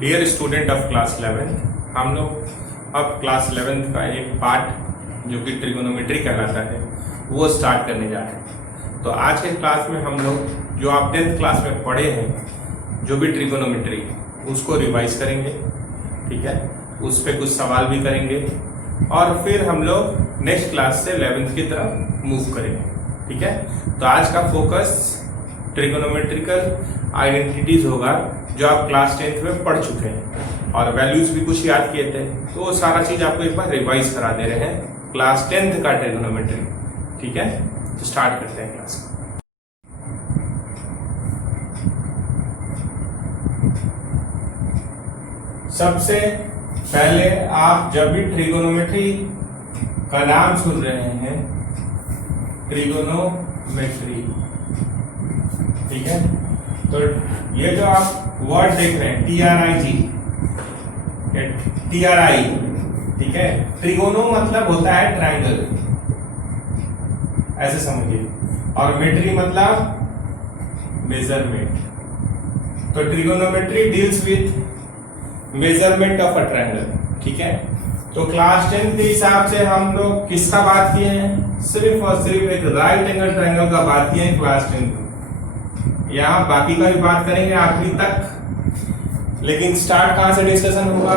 Dear student of class 11, हम लोग अब क्लास 11 का एक पार्ट जो कि ट्रिगोनोमेट्री कहलाता है वो स्टार्ट करने जा रहे हैं। तो आज के क्लास में हम लोग जो आप 10th क्लास में पढ़े हैं जो भी ट्रिगोनोमेट्री उसको रिवाइज करेंगे, ठीक है। उस पर कुछ सवाल भी करेंगे और फिर हम लोग नेक्स्ट क्लास से 11th की तरफ मूव करेंगे, ठीक है। तो आज का फोकस ट्रिगोनोमेट्रिकल आइडेंटिटीज होगा जो आप क्लास 10th में पढ़ चुके हैं और वैल्यूज भी कुछ याद किए थे, तो वो सारा चीज आपको एक बार रिवाइज करा दे रहे हैं क्लास 10th का ट्रिगोनोमेट्री, ठीक है। तो स्टार्ट करते हैं क्लास। सबसे पहले आप जब भी ट्रिगोनोमेट्री का नाम सुन रहे हैं, ट्रिगोनोमेट्री, ठीक है, तो ये जो आप वर्ड देख रहे हैं TRIG, TRI, ठीक है। ट्रिगोनो मतलब होता है ट्रायंगल, ऐसे समझिए, और मेट्री मतलब मेजरमेंट। तो trigonometry deals with measurement of a triangle, ठीक है। तो क्लास 10 के हिसाब से हम लोग किसका बात किए हैं? सिर्फ और सिर्फ एक राइट एंगल ट्रायंगल का बात किए हैं क्लास 10 में। यहाँ बाकी का भी बात करेंगे आखिरी तक, लेकिन स्टार्ट कहां से डिस्कशन होगा?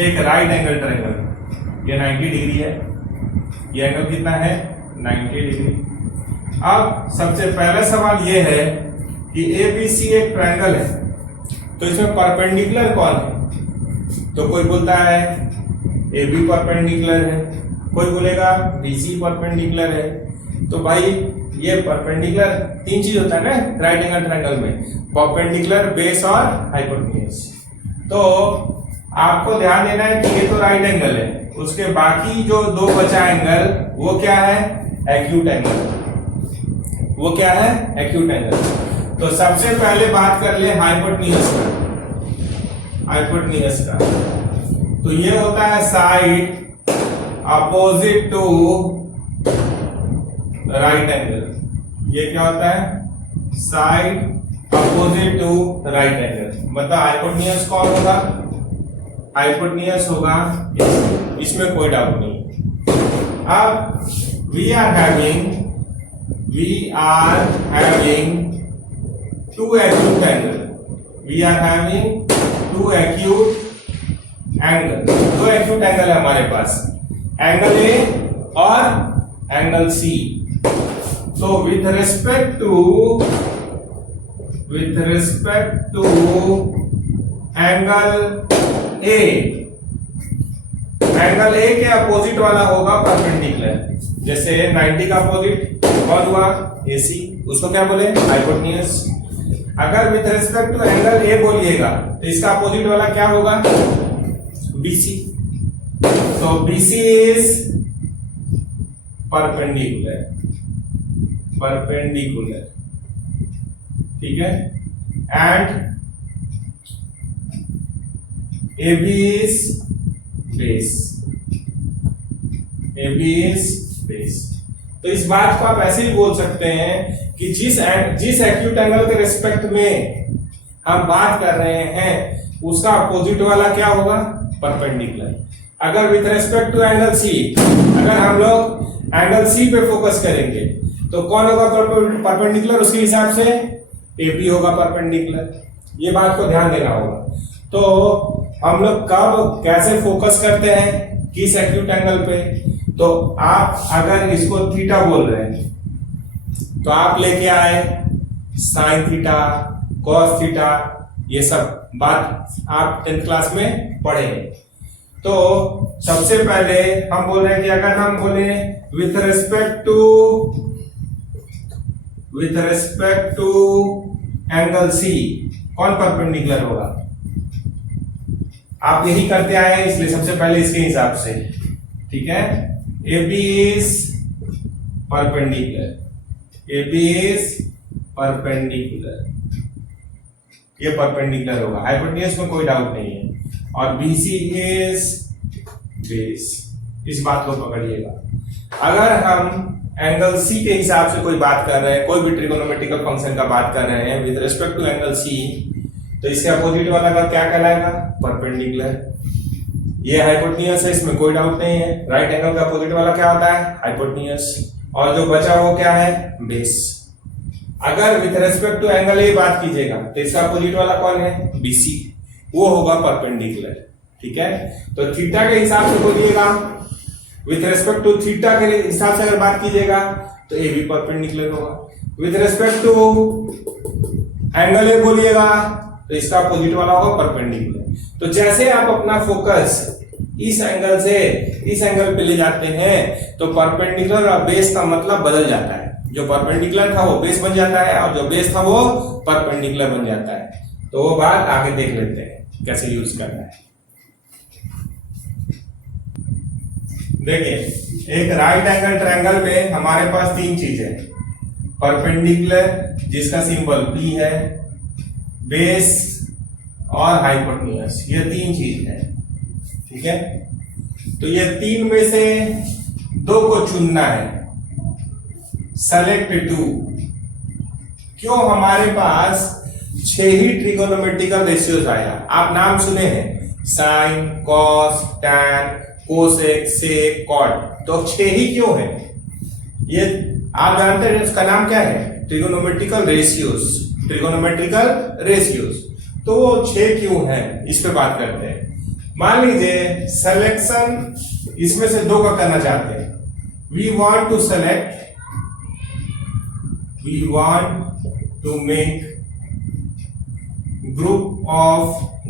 एक राइट एंगल ट्रायंगल, ये 90 डिग्री है, ये एंगल कितना है? 90 डिग्री। अब सबसे पहला सवाल ये है कि ABC एक ट्रायंगल है, तो इसमें परपेंडिकुलर कौन है? तो कोई बोलता है AB परपेंडिकुलर है, कोई बोलेगा BC परपेंडिकुलर है। तो भाई ये परपेंडिकुलर तीन चीज होता है ना राइट एंगल ट्रायंगल में, परपेंडिकुलर, बेस और हाइपोटेन्यूज। तो आपको ध्यान देना है कि ये तो राइट एंगल है, उसके बाकी जो दो बचा एंगल वो क्या है? Acute angle. वो क्या है? Acute angle. तो सबसे पहले बात कर ले हाइपोटेन्यूज का। हाइपोटेन्यूज का तो ये होता है side opposite to right angle. ये क्या होता है? Side opposite to right angle. मतलब हाइपोटेन्यूज कौन होगा? हाइपोटेन्यूज होगा, इसमें कोई डाउट नहीं। अब we are having two acute angle. We are having two acute angle. दो एक्यूट एंगल है हमारे पास, एंगल A और एंगल C। तो with respect to angle A, angle A के अपोजिट वाला होगा परपेंडिकुलर। जैसे 90 का अपोजिट कौन हुआ? AC, उसको क्या बोले? हाइपोटेन्यूज। अगर with respect to angle A बोलिएगा तो इसका अपोजिट वाला क्या होगा? BC। तो BC इज परपेंडिकुलर, ठीक है। And AB is base. तो इस बात को आप ऐसे ही बोल सकते हैं कि जिस एक्यूट एंगल के रिस्पेक्ट में हम बात कर रहे हैं उसका अपोजिट वाला क्या होगा? परपेंडिकुलर। अगर with respect to angle C, अगर हम लोग एंगल C पे फोकस करेंगे तो कौन होगा परपेंडिकुलर? उसके हिसाब से AB होगा परपेंडिकुलर। ये बात को ध्यान देना होगा। तो हम लोग कब कैसे फोकस करते हैं किस एक्यूट एंगल पे? तो आप अगर इसको थीटा बोल रहे हैं तो आप लेके आए साइन थीटा, कॉस थीटा, ये सब बात आप 10th क्लास में पढ़े। तो सबसे पहले हम बोल रहे हैं कि अगर हम बोले with respect to angle C कौन परपेंडिकुलर होगा? आप यही करते आए हैं, इसलिए सबसे पहले इसके हिसाब से, ठीक है। AB इज परपेंडिकुलर, ये परपेंडिकुलर होगा, हाइपोटेन्यूज में कोई डाउट नहीं है। और BC इज बेस। इस बात को पकड़िएगा। अगर हम एंगल C के हिसाब से कोई बात कर रहे हैं, कोई भी ट्रिगोनोमेट्रिकल फंक्शन का बात कर रहे हैं with respect to angle C, तो इसके अपोजिट वाला का क्या कहलाएगा? परपेंडिकुलर। ये हाइपोटेन्यूज है, इसमें कोई डाउट नहीं है। राइट एंगल का अपोजिट वाला क्या होता है? हाइपोटेन्यूज। और जो बचा वो क्या है? बेस। अगर with respect to angle A बात कीजिएगा तो इसका अपोजिट वाला कौन है? बीसी, वो होगा परपेंडिकुलर। ठीक है, तो थीटा के हिसाब से बोलिएगा, विथ रेस्पेक्ट टू थीटा के हिसाब से अगर बात कीजिएगा तो ए भी परपेंडिकुलर होगा। With respect to angle A बोलिएगा तो इसका अपोजिट वाला होगा परपेंडिकुलर। तो जैसे आप अपना फोकस इस एंगल से इस एंगल पे ले जाते हैं तो परपेंडिकुलर और बेस का मतलब बदल जाता है। जो परपेंडिकुलर था वो बेस बन जाता है और जो बेस था वो परपेंडिकुलर बन जाता है। तो वो बात आगे देख लेते हैं कैसे यूज करना है। देखिए, एक राइट एंगल ट्रायंगल में हमारे पास तीन चीजें, परपेंडिकुलर जिसका सिंबल P है, बेस और हाइपोटेन्यूज, ये तीन चीज है। ठीक है, तो ये तीन में से दो को चुनना है। Select two. क्यों? हमारे पास 6 ही ट्रिगोनोमेट्रिकल रेशियोज आया। आप नाम सुने हैं, साइन, कॉस, टैन, कोसेक, सेक, कॉट, तो 6 ही क्यों है? ये आप जानते हैं इसका नाम क्या है? Trigonometrical ratios. ट्रिगोनोमेट्रिकल रेशियोज, तो वो 6 क्यों है, इस पे बात करते हैं। मान लीजिए सिलेक्शन इसमें से दो का करना चाहते हैं। We want to make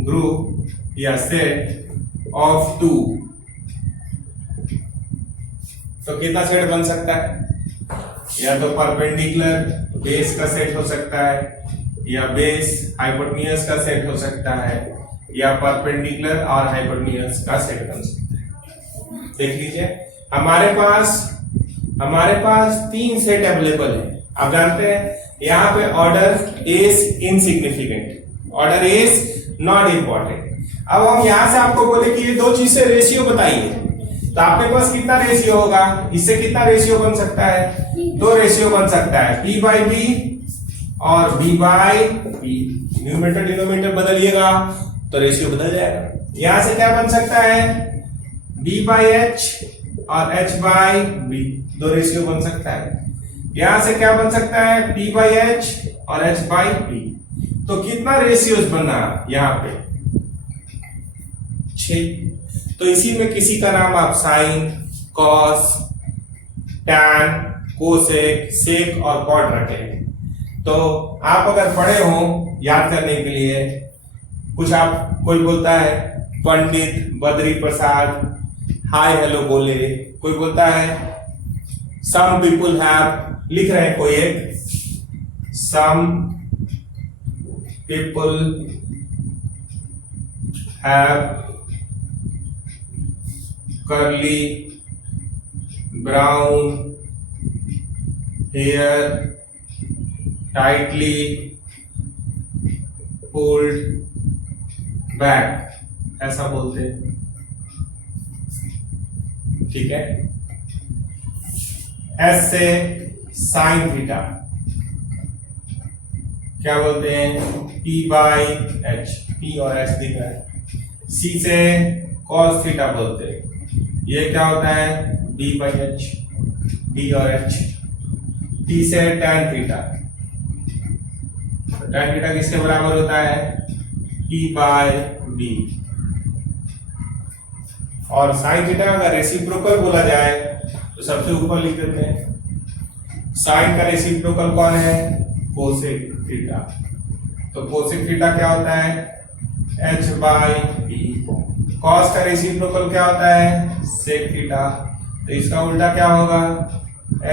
group या सेट ऑफ 2, तो कितना सेट बन सकता है? या तो परपेंडिकुलर बेस का सेट हो सकता है, या बेस हाइपोटेन्यूज का सेट हो सकता है, या परपेंडिकुलर और हाइपोटेन्यूज का सेट बन सकता है। देख लीजिए, हमारे पास 3 सेट अवेलेबल है। आप जानते हैं यहाँ पे order is insignificant, order is not important. अब हम यहां से आपको बोले कि ये दो चीज से रेशियो बताइए, तो आपके पास कितना रेशियो होगा? इससे कितना रेशियो बन सकता है? 2 रेशियो बन सकता है, P by B और B by P। Numerator denominator बदलिएगा तो रेशियो बदल जाएगा। यहां से क्या बन सकता है? B by H और H by B, 2 रेशियो बन सकता है। यहां से क्या बन सकता है? P by H और H by P। तो कितना रेशियोज बना यहां पे? 6। तो इसी में किसी का नाम आप साइन, कॉस, टैन, कोसेक, सेक और कॉट रखें। तो आप अगर पढ़े हो याद करने के लिए, कुछ आप कोई बोलता है पंडित बद्री प्रसाद हाय हेलो बोले, कोई बोलता है सम पीपुल हैव, लिख रहे हैं कोई एक, some people have curly brown hair tightly pulled back, ऐसा बोलते हैं। ठीक है, एस से साइन थीटा क्या बोलते हैं? P बाई H, P और H दिख रहा है। C से cos थीटा बोलते हैं, ये क्या होता है? B बाई H, B और H। T से tan थीटा, tan थीटा किसके बराबर होता है? P by B। और साइन थीटा अगर रेसिप्रोकल बोला जाए तो सबसे ऊपर लिख देते हैं। साइन का रेसिप्रोकल कौन है? Cosec theta. तो कोसेक थीटा क्या होता है? H by P। कॉस का रेसिप्रोकल क्या होता है? Sec theta. तो इसका उल्टा क्या होगा?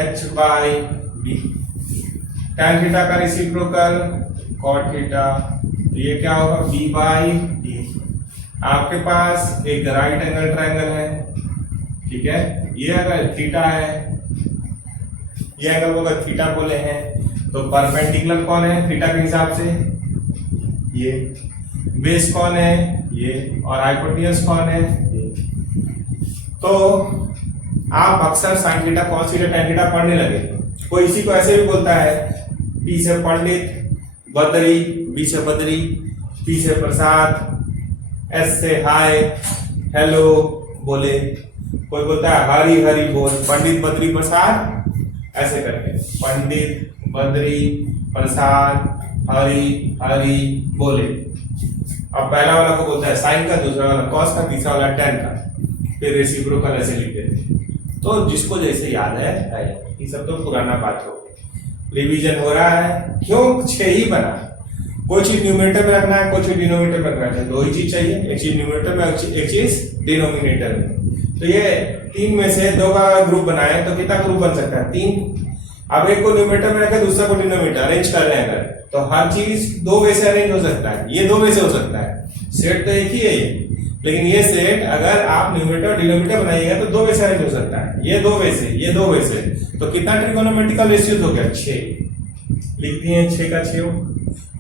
H by B। Tan theta का रेसिप्रोकल कॉट थीटा, तो ये क्या होगा? B by D। आपके पास एक राइट एंगल ट्रायंगल है, ठीक है, ये अगर थीटा है, ये एंगल को अगर थीटा बोले हैं तो परपेंडिकुलर कौन है थीटा के हिसाब से? ये। बेस कौन है? ये। और हाइपोटेन्यूज कौन है? ये। तो आप अक्सर sine theta, cos theta, tan theta पढ़ने लगे। कोई इसी को ऐसे भी बोलता है, P से पंडित, बदरी, B से बदरी, P से प्रसाद, S से हाय हेलो बोले, कोई बोलता है हरी हरी बोल, पंडित बद्री प्रसाद ऐसे करके, पंडित बद्री प्रसाद हरी हरी बोले। अब पहला वाला को बोलता है साइन का, दूसरा वाला कॉस का, तीसरा वाला टेन का, फिर रेसिप्रोकल ऐसे लिख देते। तो जिसको जैसे याद है ये सब तो पुराना बात हो गया। रिवीजन हो रहा है, क्यों 6 ही बना, कोई चीज न्यूमरेटर में रखना है, कोई चीज डिनोमिनेटर में रखना है, 2 ही चीज चाहिए, एक चीज न्यूमरेटर में, एक चीज डिनोमिनेटर में। तो ये 3 में से 2 का ग्रुप बनाए तो कितना ग्रुप बन सकता है, 3। अब एक को न्यूमरेटर में रखे, दूसरा को डिनोमिनेटर, अरेंज कर रहे हैं अगर, तो हर चीज 2 वे से अरेंज हो सकता है, ये 2 वे से हो सकता है, सेट तो एक ही है ये, लेकिन ये सेट अगर आप न्यूमरेटर और डिनोमिनेटर बनाइएगा तो 2 वे से अरेंज हो सकता है, ये 2 वे से, ये 2 वे से, तो कितना ट्रिगोनोमेट्रिकल रेशियोज हो गया, 6 लिख दिए, 6 का 6।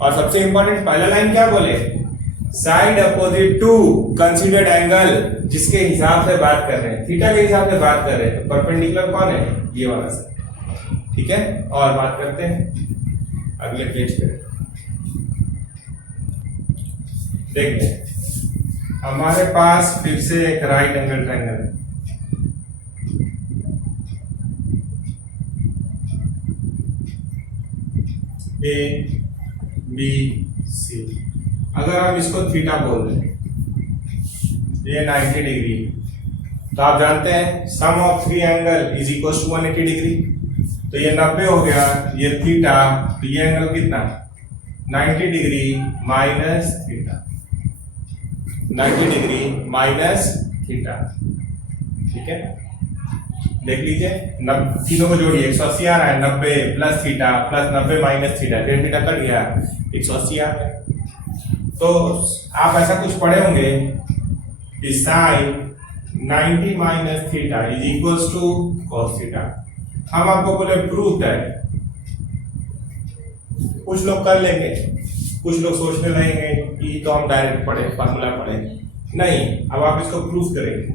और सबसे इंपॉर्टेंट पहला लाइन क्या बोले, side opposite to considered angle, जिसके हिसाब से बात कर रहे हैं, थीटा के हिसाब से बात कर रहे हैं, तो परपेंडिकुलर कौन है, ये वाला साइड, ठीक है। और बात करते हैं अगले पेज पे, देखते हैं हमारे पास फिर से एक राइट एंगल ट्रायंगल है, ए बी सी। अगर हम इसको थीटा बोल दें, ये 90 डिग्री, तो आप जानते हैं sum of 3 angle is equal to 180 degree, तो ये 90 हो गया, ये थीटा, तो ये एंगल कितना, 90 degree minus theta, 90 degree minus theta, ठीक है। देख लीजिए, तीनों को जोड़िए, 180 आ रहा है, 90 plus theta plus 90 minus theta, डेढ़ थीटा कट गया, 180 आ रहा है। तो आप ऐसा कुछ पढ़े होंगे कि sine 90 minus theta is equals to cos theta. हम आपको बोले प्रूफ है, कुछ लोग कर लेंगे, कुछ लोग सोचने लगेंगे कि तो हम डायरेक्ट पढ़े, फार्मूला पढ़े, नहीं, अब आप इसको प्रूफ करेंगे,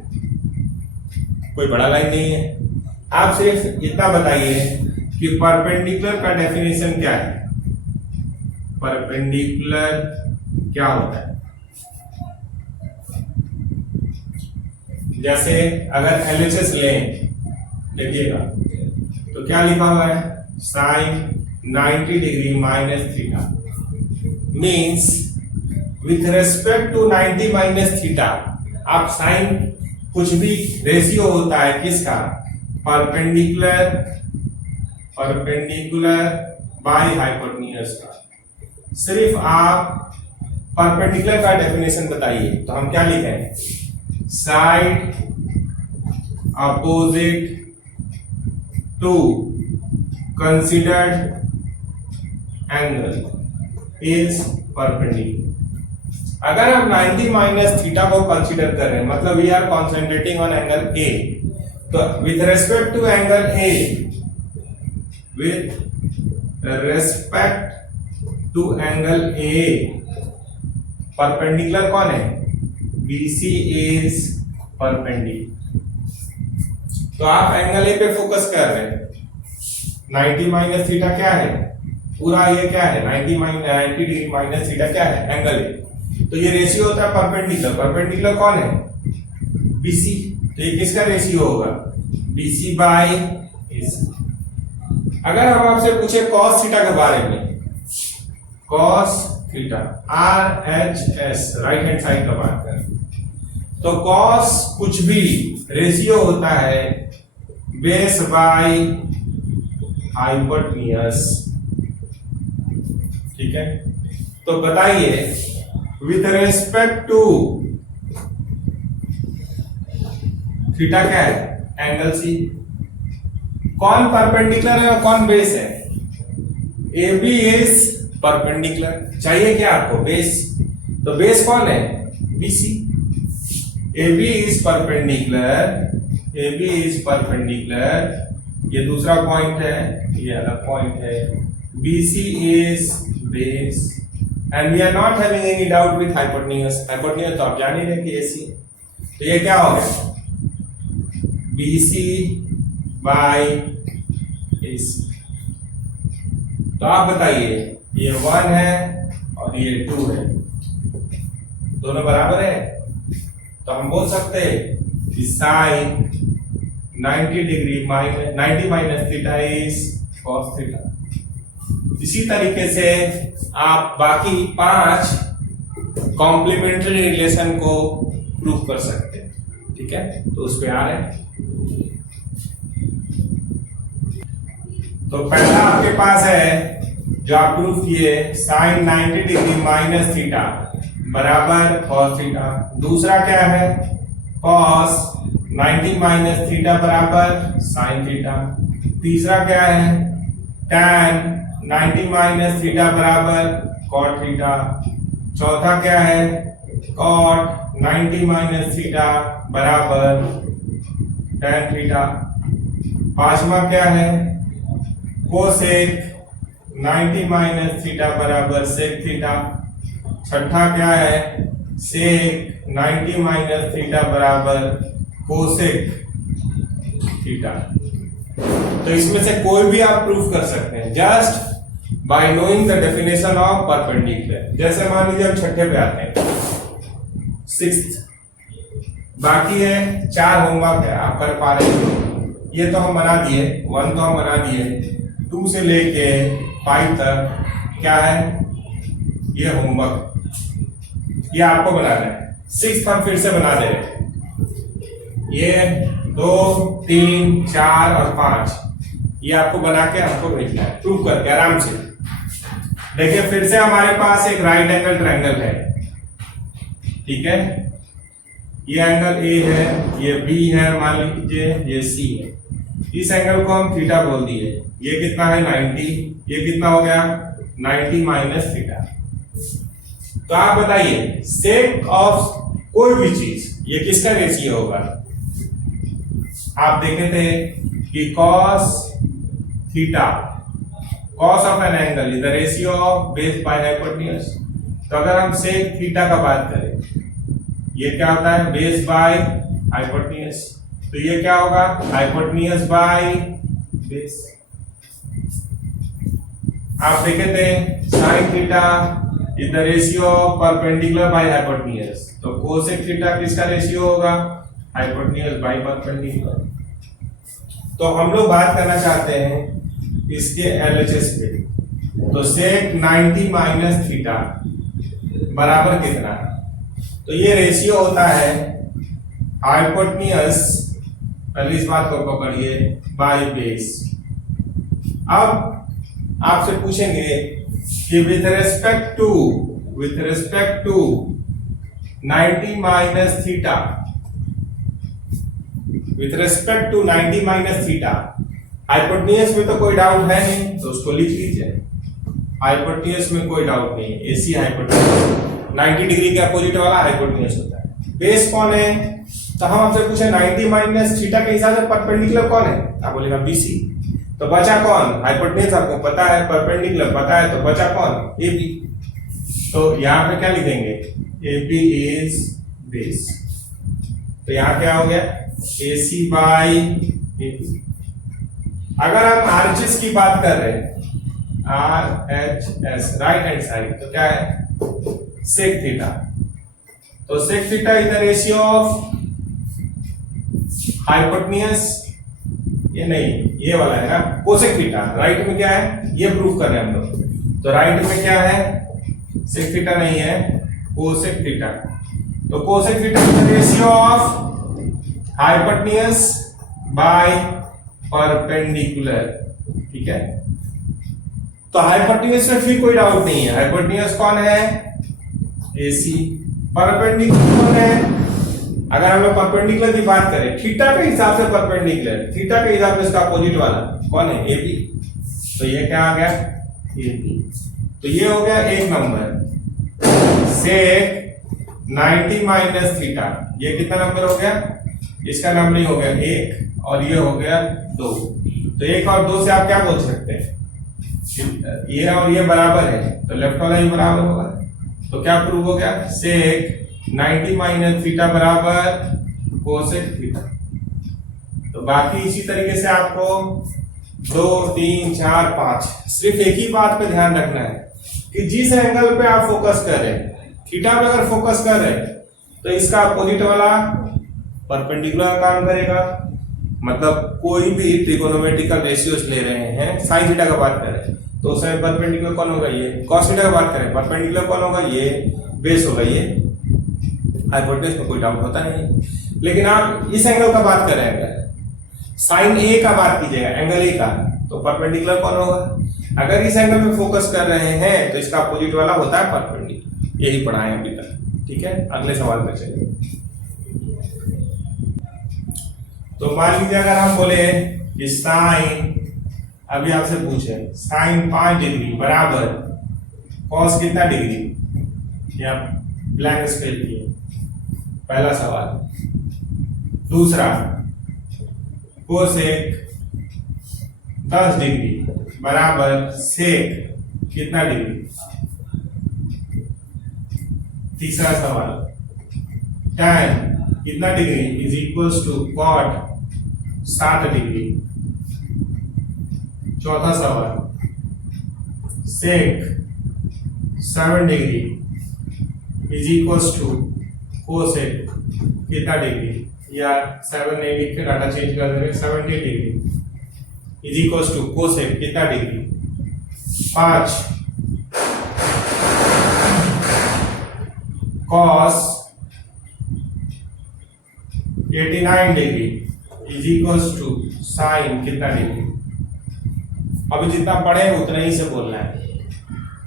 कोई बड़ा लाइन नहीं है। आप सिर्फ इतना बताइए कि परपेंडिकुलर का डेफिनेशन क्या है, परपेंडिकुलर क्या होता है। जैसे अगर LHS लें, देखिएगा तो क्या लिखा हुआ है, sine 90 degree minus theta means with respect to 90 minus theta. आप साइन कुछ भी रेशियो होता है किसका, परपेंडिकुलर, परपेंडिकुलर बाय हाइपोटेन्यूज का। सिर्फ आप परपेंडिकुलर का डेफिनेशन बताइए, तो हम क्या लिखें, side opposite to considered angle is perpendicular. अगर हम 90 माइनस थीटा को कंसीडर कर रहे हैं, मतलब we are concentrating on angle A, तो with respect to angle A, with respect to angle A, perpendicular कौन है, BC इज परपेंडिकुलर। तो आप एंगल ए पे फोकस कर रहे हैं, 90 माइनस थीटा क्या है, पूरा ये क्या है, 90 डिग्री माइनस थीटा क्या है, एंगल ए। तो ये रेशियो होता है परपेंडिकुलर, परपेंडिकुलर कौन है, BC, तो ये किसका रेशियो होगा, BC बाय AC। अगर हम आपसे पूछे कॉस थीटा के बारे में, cos theta RHS, right hand side का बात करें, तो कॉस कुछ भी रेशियो होता है बेस बाय हाइपोटेन्यूज, ठीक है। तो बताइए विथ रेस्पेक्ट टू थीटा क्या है, एंगल C, कौन परपेंडिकुलर है और कौन बेस है, AB इज परपेंडिकुलर। चाहिए क्या आपको, बेस, तो बेस कौन है, BC। AB is perpendicular, AB is perpendicular, ये दूसरा पॉइंट है, ये अलग पॉइंट है, BC is base, and we are not having any doubt with hypotenuse। hypotenuse तो आप जान ही रहे कि AC, तो ये क्या हो गया, BC by AC। तो आप बताइए, ये 1 है और ये 2 है, दोनों बराबर है, तो हम बोल सकते हैं कि sine 90 degree minus 90 minus theta is cos theta. इसी तरीके से आप बाकी 5 कॉम्प्लीमेंट्री रिलेशन को प्रूव कर सकते हैं। ठीक है, तो उस पे आ रहे हैं। तो पहला आपके पास है जो आप प्रूफ किए, साइन 90 डिग्री माइनस थीटा बराबर कॉस थीटा। दूसरा क्या है, कॉस 90 माइनस थीटा बराबर साइन थीटा। तीसरा क्या है, tan 90 माइनस थीटा बराबर कॉट थीटा। चौथा क्या है, कॉट 90 माइनस थीटा बराबर tan थीटा। पांचवा क्या है, कोसेक 90 माइनस थीटा बराबर सेक थीटा। छठा क्या है, सेक 90 माइनस थीटा बराबर कोसेक थीटा। तो इसमें से कोई भी आप प्रूफ कर सकते हैं just by knowing the definition of perpendicular. जैसे मान लीजिए हम छठे पे आते हैं, 6th बाकी है 4 होमवर्क है, आप कर पा रहे हैं। ये तो हम बना दिए, 1 तो हम बना दिए, 2 से लेके 5 तक क्या है, ये होमवर्क, ये आपको बनाना है। 6th हम फिर से बना दे रहे हैं, ये 2 3 4 और 5, ये आपको बना के हमको भेजना है प्रूव करके आराम से। देखिए फिर से हमारे पास एक राइट एंगल ट्रायंगल है। ठीक है, ये एंगल ए है, ये बी है, मान लीजिए ये सी है। इस एंगल को हम थीटा बोल दिए। ये कितना है 90, ये कितना हो गया 90 माइनस थीटा। तो आप बताइए सेक ऑफ कोई भी चीज ये किसका रेशियो होगा। आप देखे थे कि cos theta, cos of an angle is the ratio of base by hypotenuse. तो अगर हम सेक थीटा का बात करें, ये क्या होता है, बेस बाय हाइपोटेन्यूज। तो ये क्या होगा, हाइपोटेन्यूज बाय बेस। आप देखे थे sine theta is the ratio of perpendicular by hypotenuse. तो कोसेक थीटा किसका रेशियो होगा, हाइपोटेन्यूज बाय परपेंडिकुलर। तो हम लोग बात करना चाहते हैं इसके एलएचएस पे। तो सेक 90 माइनस थीटा बराबर कितना, तो ये रेशियो होता है हाइपोटेन्यूज, पहले इस बात को पकड़िए, बाय बेस। अब आपसे पूछेंगे कि with respect to 90 minus theta, with respect to 90 minus theta, hypotenuse में तो कोई डाउट है नहीं, तो उसको लिख लीजिए। हाइपोटेन्यूज में कोई डाउट नहीं, एसी हाइपोटेन्यूज 90 डिग्री के अपोजिट वाला हाइपोटेन्यूज होता है। बेस कौन है, तो हम आपसे पूछे 90 माइनस थीटा के हिसाब से परपेंडिकुलर कौन है, आप बोलेगा बीसी। तो बचा कौन, हाइपोटेन्यूज आपको पता है, परपेंडिकुलर पता है, तो बचा कौन, एबी। तो यहाँ पे क्या लिखेंगे, एबी इज बेस। तो यहाँ क्या हो गया, एसी बाई एबी। अगर हम आरएचएस की बात कर रहे हैं, आरएचएस राइट हैंड साइड, तो क्या है सेक थीटा। तो sec theta is the ratio of hypotenuse, ये नहीं ये वाला है ना, कोसेक थीटा। राइट में क्या है, ये प्रूफ कर रहे हैं हम लोग। तो राइट में क्या है, सेक थीटा नहीं है, कोसेक थीटा। तो cosec theta is the ratio of hypotenuse by perpendicular. ठीक है, तो हाइपोटेन्यूज में फिर कोई डाउट नहीं है, हाइपोटेन्यूज कौन है, एसी। परपेंडिकुलर कौन है, अगर हम लोग परपेंडिकुलर की बात करें, थीटा के हिसाब से परपेंडिकुलर, थीटा के हिसाब से इसका अपोजिट वाला कौन है, एबी। तो ये क्या आ गया, एबी। तो ये हो गया एक नंबर, सेक 90 माइनस थीटा। ये कितना नंबर हो गया, इसका नाम नहीं हो गया 1, और ये हो गया 2। तो 1 और 2 से आप क्या बोल सकते हैं, ये और ये बराबर है, तो लेफ्ट वाला ही बराबर होगा। तो क्या प्रूव हो गया, सेक 90 माइनस थीटा बराबर कोसेक थीटा। तो बाकी इसी तरीके से आपको 2 3 4 5 सिर्फ एक ही बात पे ध्यान रखना है कि जिस एंगल पे आप फोकस कर रहे हैं थीटा पे अगर फोकस कर रहे हैं तो इसका अपोजिट वाला परपेंडिकुलर काम करेगा। मतलब कोई भी ट्रिगोनोमेट्रिकल रेशियोज ले रहे हैं, साइन थीटा का बात करें तो उसमें परपेंडिकुलर कौन होगा, ये। कॉस थीटा का बात करें परपेंडिकुलर कौन होगा, ये बेस होगा, ये। हाइपोटेन्यूज में कोई डाउट होता नहीं। लेकिन आप इस एंगल का बात कर रहे हैं, साइन ए का बात कीजिएगा, एंगल ए का, तो परपेंडिकुलर कौन होगा। अगर इस एंगल पे फोकस कर रहे हैं तो इसका अपोजिट वाला होता है परपेंडिकुलर। यही पढ़ाए अभी तक, ठीक है। अगले सवाल पे चलिए। तो मान लीजिए अगर हम बोले कि साइन, अभी आपसे पूछे साइन 5 डिग्री बराबर कॉस कितना डिग्री, या ब्लैंक स्केल किए, पहला सवाल। दूसरा कोसेक 10 डिग्री बराबर सेक कितना डिग्री। तीसरा सवाल tan कितना degree is equals to cot 7 degree. चौथा सवाल sec 7 degree is equals to cosec कितना डिग्री, या 7 नहीं लिख के डाटा चेंज कर देंगे, 70 degree is equals to cosec कितना degree. 5 cos 89 degree is equals to sine कितना डिग्री। अभी जितना पढ़े उतना ही से बोलना है,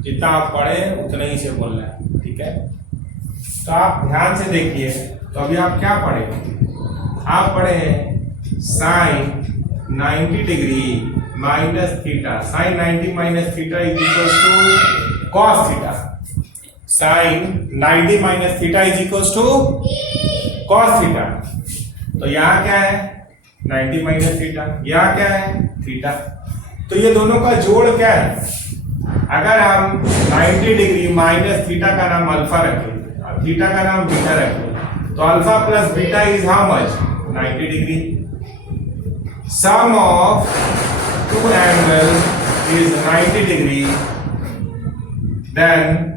जितना आप पढ़े उतना ही से बोलना है, ठीक है। तो आप ध्यान से देखिए, तो अभी आप क्या पढ़े, आप पढ़े sine 90 degree minus theta, sine 90 minus theta is equals to cos theta. Sine 90 minus theta is equals to cos theta. तो यहाँ क्या है 90 माइनस थीटा, यहाँ क्या है थीटा। तो ये दोनों का जोड़ क्या है, अगर हम 90 डिग्री माइनस थीटा का नाम अल्फा रखें, थीटा का नाम बीटा रखें, तो alpha plus beta is how much 90 degree. Sum of two angle is 90 degree, then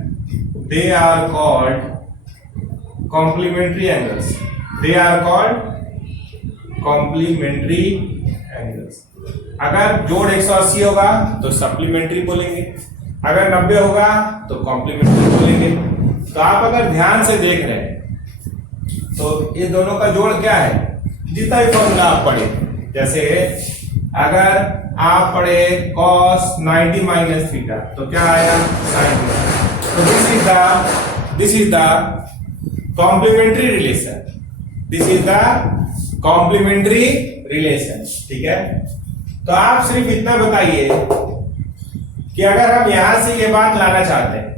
they are called complementary angles. They are called complementary angles. अगर जोड़ 180 होगा तो सप्लीमेंट्री बोलेंगे, अगर 90 होगा तो कॉम्प्लीमेंट्री बोलेंगे। तो आप अगर ध्यान से देख रहे हैं तो ये दोनों का जोड़ क्या है, जितना भी फॉर्मूला आप पढ़े, जैसे अगर आप पढ़े cos 90 माइनस थीटा तो क्या आएगा sin theta. So this is the complementary relation. This is the complementary relation. ठीक है। तो आप सिर्फ इतना बताइए कि अगर हम यहां से ये बात लाना चाहते हैं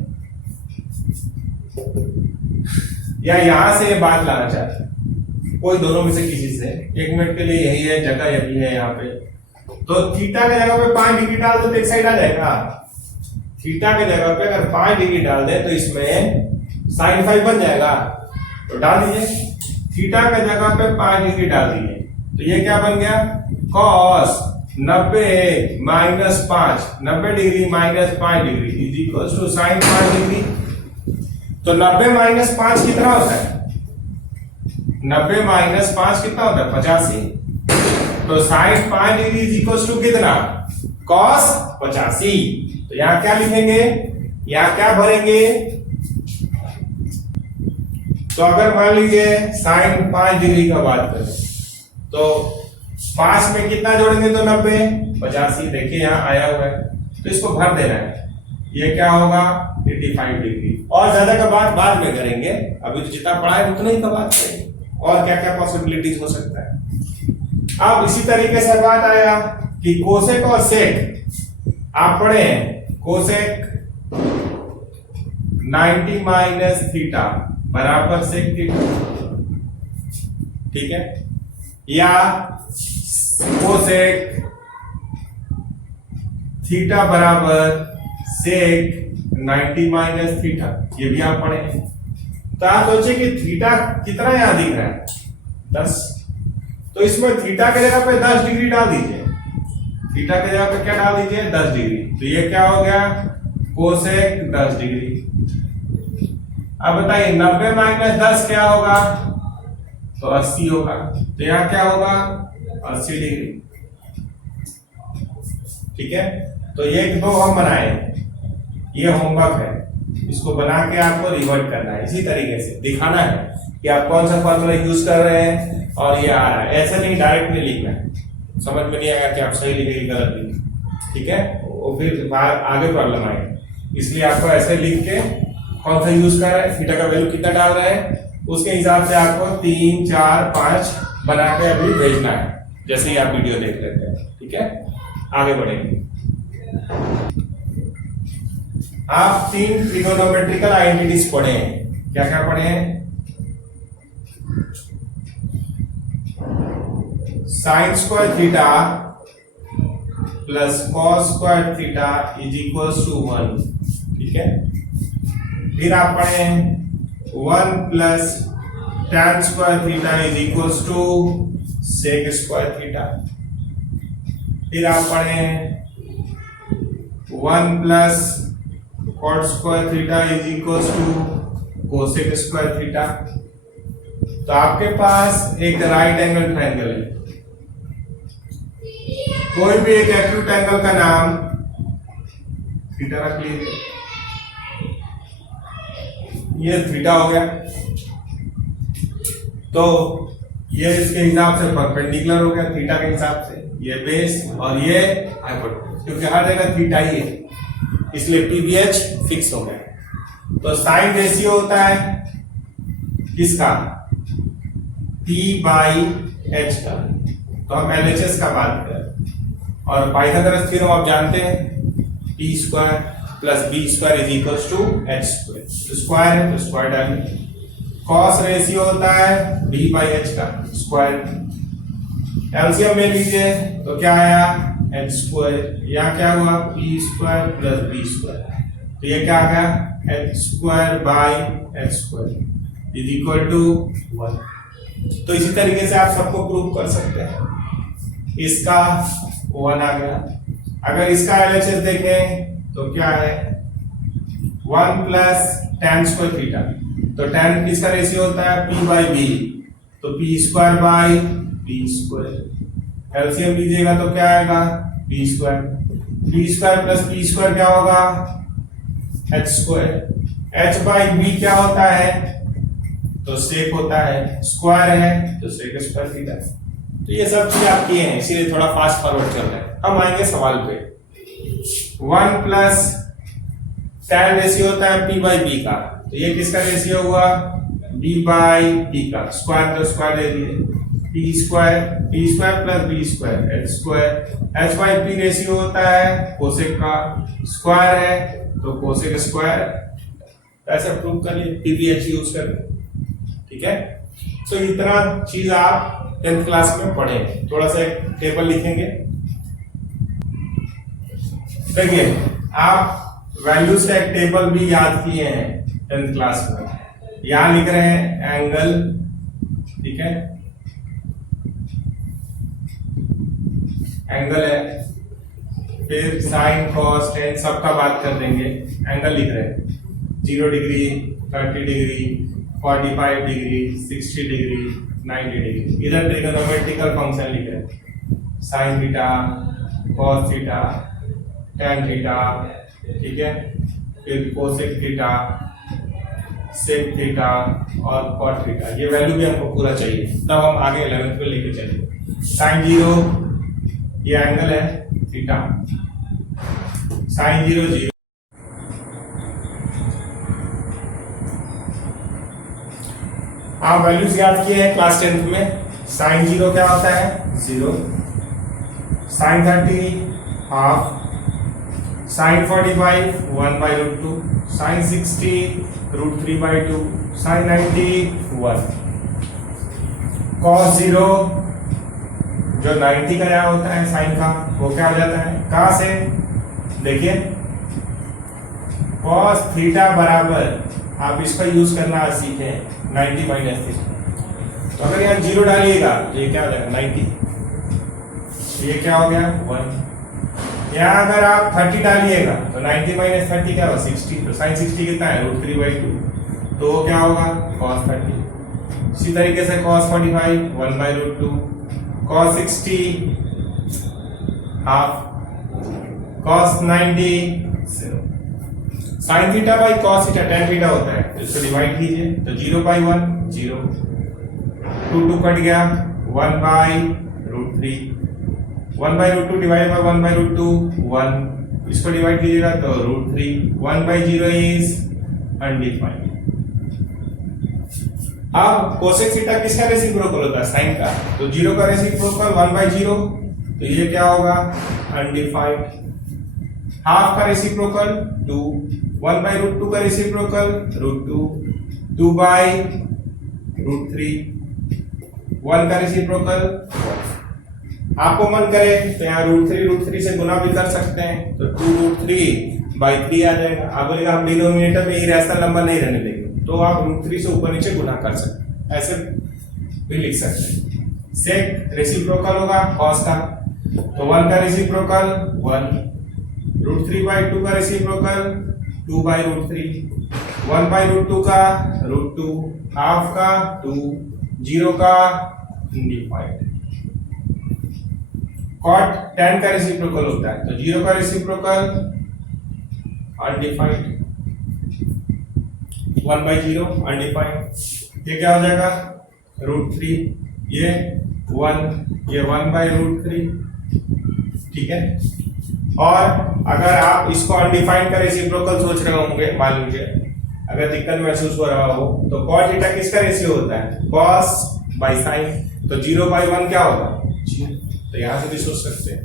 या यहां से ये बात लाना चाहते हैं, कोई दोनों में से किसी से, 1 मिनट के लिए यही है जगह, यही है यहाँ पे, तो थीटा की जगह पे 5 डिग्री डाल दो तो एक साइड आ जाएगा। थीटा के जगह पे अगर 5 डिग्री डाल दें तो इसमें साइन 5 बन जाएगा, तो डाल दीजिए। थीटा के जगह पे 5 डिग्री डाल दीजिए, तो ये क्या बन गया cos 90 minus 5, 90 degree minus 5 degree is equal to sine 5 degree. तो 90 माइनस 5 कितना होता है, 90 माइनस 5 कितना होता है 85। तो sine 5 degree is equal to कितना कॉस 85। तो यहां क्या लिखेंगे, यहां क्या भरेंगे, तो अगर मान लीजिए साइन 5 डिग्री का बात करें तो 5 में कितना जोड़ेंगे तो 90, 85। देखिए यहां आया हुआ है तो इसको भर देना है, ये क्या होगा 85 डिग्री। और ज्यादा का बात बाद में करेंगे, अभी तो जितना पढ़ा है उतना ही का बात करेंगे, और क्या क्या पॉसिबिलिटीज हो सकता है। अब इसी तरीके से बात आया कि कोसेक और सेक, आप पढ़े हैं कोसेक 90 माइनस थीटा बराबर सेक थीटा, ठीक है, या कोसेक थीटा बराबर सेक 90 माइनस थीटा, ये भी आप पढ़े हैं। तो आप सोचे कि थीटा कितना यहां दिख रहा है 10, तो इसमें थीटा के जगह पे 10 डिग्री डाल दीजिए, थीटा के जगह पे क्या डाल दीजिए 10 डिग्री। तो ये क्या हो गया कोसेक 10 डिग्री। अब बताइए 90 माइनस 10 क्या होगा, तो 80 होगा। तो यहाँ क्या होगा 80 डिग्री। ठीक है, तो ये दो हम बनाए, ये होमवर्क है, इसको बना के आपको रिवर्ट करना है, इसी तरीके से दिखाना है कि आप कौन सा फॉर्मूला यूज कर रहे हैं और ये आ रहा है। ऐसे नहीं डायरेक्ट नहीं लिखना है, समझ में नहीं आएगा कि आप सही लिखे गलत लिखे। ठीक है, वो फिर आगे प्रॉब्लम आएगी, इसलिए आपको ऐसे लिख के कौन सा यूज कर रहे हैं, थीटा का वैल्यू कितना डाल रहे हैं, उसके हिसाब से आपको 3, 4, 5 बना के अभी भेजना है, जैसे ही आप वीडियो देख लेते हैं। ठीक है, आगे बढ़ेंगे। आप 3 ट्रिगोनोमेट्रिकल आइडेंटिटीज पढ़े हैं, क्या क्या पढ़े हैं? Sine square theta plus cos square theta is equal to 1। ठीक है, फिर आप पढ़े 1 plus tan square theta is equal to sec square theta. फिर आप पढ़े 1 plus cot square theta is equal to cosec square theta. तो आपके पास एक राइट एंगल ट्रायंगल है, कोई भी एक एक्यूट एंगल का नाम थीटा रख लीजिए, ये थीटा हो गया, तो ये इसके हिसाब से परपेंडिकुलर हो गया थीटा के हिसाब से, ये बेस और ये हाइपोटेन्यूज, क्योंकि हर जगह थीटा ही है इसलिए पीबीएच फिक्स हो गया। तो साइन रेशियो होता है किसका, P बाई H का, तो हम LHS का बात करें। और पाइथागोरस थ्योरम आप जानते हैं, P square plus B square is equal to H square, तो स्क्वायर है तो स्क्वायर डालिए। कॉस रेशियो होता है B बाई H का स्क्वायर, एलसीएम में लीजिए तो क्या आया H स्क्वायर, यहाँ क्या हुआ P square plus B square, तो ये क्या आ गया H square by H square is equal to 1। तो इसी तरीके से आप सबको प्रूव कर सकते हैं, इसका 1 आ गया। अगर इसका LHS देखें तो क्या है 1 प्लस tan स्क्वायर थीटा, तो tan किसका रेशियो होता है P बाई B, तो P square by B square. LCM लीजिएगा तो क्या आएगा B square, B square plus P square क्या होगा H square. H by B क्या होता है, तो सेक होता है, स्क्वायर है तो सेक स्क्वायर थीटा। तो ये सब चीज आप किए हैं, इसीलिए थोड़ा फास्ट फॉरवर्ड चल रहा है। हम आएंगे सवाल पे। 1 प्लस tan रेशियो होता है P बाई B का, तो ये किसका रेशियो हुआ B बाई P का, स्क्वायर तो स्क्वायर ले लिए, P square plus B square H square. H by P ratio होता है कोसेक का, स्क्वायर है तो कोसेक स्क्वायर। ऐसा प्रूव करिए पीबीएच यूज करके। ठीक है, सो इतना चीज आप 10th क्लास में पढ़े। थोड़ा सा एक टेबल लिखेंगे, देखिए आप वैल्यूज का एक टेबल भी याद किए हैं 10th क्लास में। यहां लिख रहे हैं एंगल, ठीक है, एंगल है, फिर साइन कॉस टेन सबका बात कर देंगे। एंगल लिख रहे हैं 0 degree, 30 degree, 45 degree, 60 degree, 90 degree. इधर ट्रिगोनोमेट्रिकल फंक्शन लिख रहे हैं, sine theta, cos theta, tan theta, ठीक है, फिर कोसेक थीटा, सेक थीटा और कॉट थीटा। ये वैल्यू भी हमको पूरा चाहिए, तब हम आगे 11th में लेके चलेंगे। साइन 0 ये एंगल है थीटा, साइन 0 0। आप वैल्यूज याद किए हैं क्लास 10th में। साइन 0 क्या होता है 0, sine 30 half, sine 45 1/√2, sine 60 √3/2, sine 90 1। Cos 0 जो 90 का यहाँ होता है साइन का, वो क्या हो जाता है, कहां से देखिए कॉस थीटा बराबर, आप इसका यूज करना सीखे 90 माइनस थीटा। तो अगर यहाँ 0 डालिएगा तो ये क्या हो जाएगा 90, ये क्या हो गया 1। यहाँ अगर आप 30 डालिएगा तो 90 माइनस 30 क्या होगा 60, तो साइन 60 कितना है √3/2, तो तो वो क्या होगा cos 30। इसी तरीके से cos 45 1/√2, cos 60 half, cos 90 0। sin theta by cos theta tan theta होता है, तो इसको डिवाइड कीजिए तो 0/1 0, 2 कट गया 1/√3, 1/√2 डिवाइड बाय 1/√2 1, इसको डिवाइड कीजिएगा तो √3, 1/0 इज अनडिफाइंड। अब कोसेक थीटा किसका रेसिप्रोकल होता है साइन का, तो 0 का रेसिप्रोकल 1/0, तो ये क्या होगा अनडिफाइंड। हाफ का रेसिप्रोकल 2, 1/√2 का रेसिप्रोकल √2, 2/√3, 1 का रेसिप्रोकल 1। आपको मन करे तो यहाँ √3 से गुना भी कर सकते हैं, तो 2√3/3 आ जाएगा। आप बोलेगा हम डिनोमिनेटर में इरेशनल नंबर नहीं रहने देंगे, तो आप √3 से ऊपर नीचे गुना कर सकते हैं, ऐसे भी लिख सकते हैं। सेक रेसिप्रोकल होगा cos का, तो 1 का रेसिप्रोकल 1, √3/2 का रेसिप्रोकल 2/√3, 1/√2 का √2, हाफ का 2, 0 का अनडिफाइंड। cot tan का रेसिप्रोकल होता है, तो 0 का रेसिप्रोकल अनडिफाइंड, 1/0 अनडिफाइंड। ये क्या हो जाएगा √3, ये 1, ये 1/√3, ठीक है। और अगर आप इसको अनडिफाइंड का रेसिप्रोकल सोच रहे होंगे, मान लीजिए अगर दिक्कत महसूस हो रहा हो, तो cot थीटा किसका रेशियो होता है cos बाई sin, तो 0/1 क्या होगा 0, तो यहां से भी सोच सकते हैं।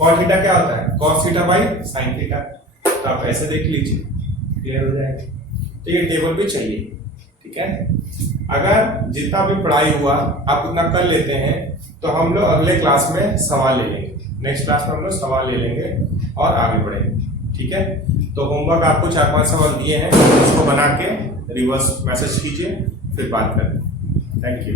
cot थीटा क्या होता है cos theta by sin theta, तो आप ऐसे देख लीजिए क्लियर हो जाएगा। तो ये टेबल भी चाहिए, ठीक है। अगर जितना भी पढ़ाई हुआ आप उतना कर लेते हैं, तो हम लोग अगले क्लास में सवाल ले लेंगे, नेक्स्ट क्लास में हम लोग सवाल ले लेंगे और आगे बढ़ेंगे, ठीक है। तो होमवर्क आपको 4-5 सवाल दिए हैं, उसको बना के रिवर्स मैसेज कीजिए, फिर बात करें। Thank you.